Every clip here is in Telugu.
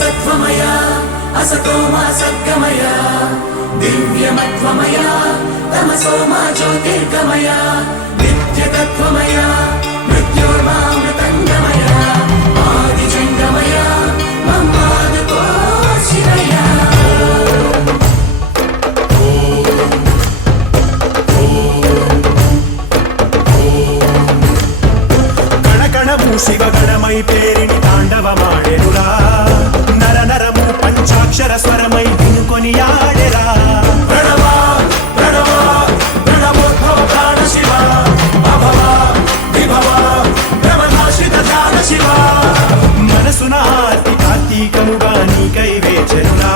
सत्त्वमय असतो मा सद्गमय दिव्यमत्वमय तमसो मा ज्योतिर्गमय नित्यतत्त्वमय मृत्योर्मामृतङ्गमय आदिजङ्गमय ममादतो शिवय शिवगणमयि पेरिणि ताण्डवमाडेरुरा नर नरमु पंचाक्षर स्वरमयि विनुकोनियाडेरा प्रणव प्रणव प्रणवोद्भव प्राण शिव अभव विभव ब्रह्मनाशित ध्यान शिव मनसुन आर्ति कार्तीकमुगा नीकै वेचरुरा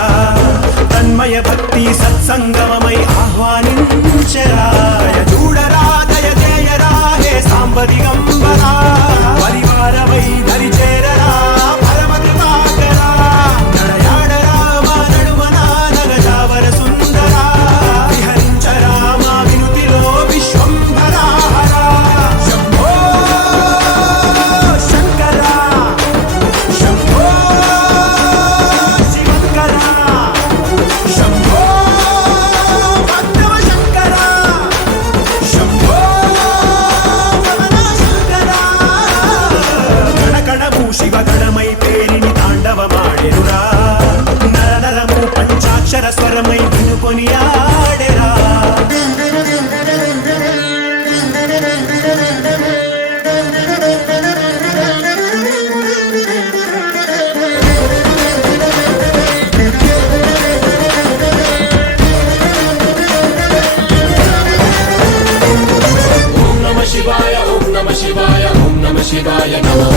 तन्मय भक्ति सत्संगममयि आह्वानिंचरा చూడరా దయ చేయరా హే సాంబ దిగంబరా పరివారమై దరి చేరరా పరమ కృపాకరా నడయాడరా మా నడుమన నగజావర సుందరా విహరించరా మా వినుతిలో విశ్వంభరా శంభో శంకర శంభో శివంకర శంభో భక్తవ శంకర శంభో శివగణమై పేరిణి తాండవమాడెరురా నర నరము పంచాక్షర స్వరమై వినుకొనియాడెరా ఓం నమః శివాయ ఓం నమః శివాయ ఓం నమః శివాయ నమః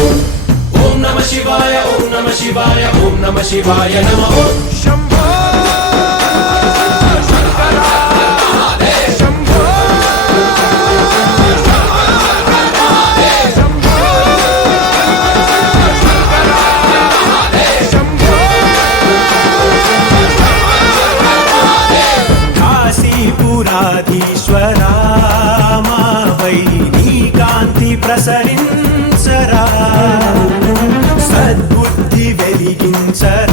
ఓం నమః శివాయ ఓం నమః శివాయ ఓం నమః శివాయ నమః శంభో శంకర మహాదేవ్ శంభో శంభో శంకర మహాదేవ్ శంభో కాశీపురాధీశ్వరా మా వై నీ కాంతి ప్రసరించరా సద్బుద్ధి వెలిగించరా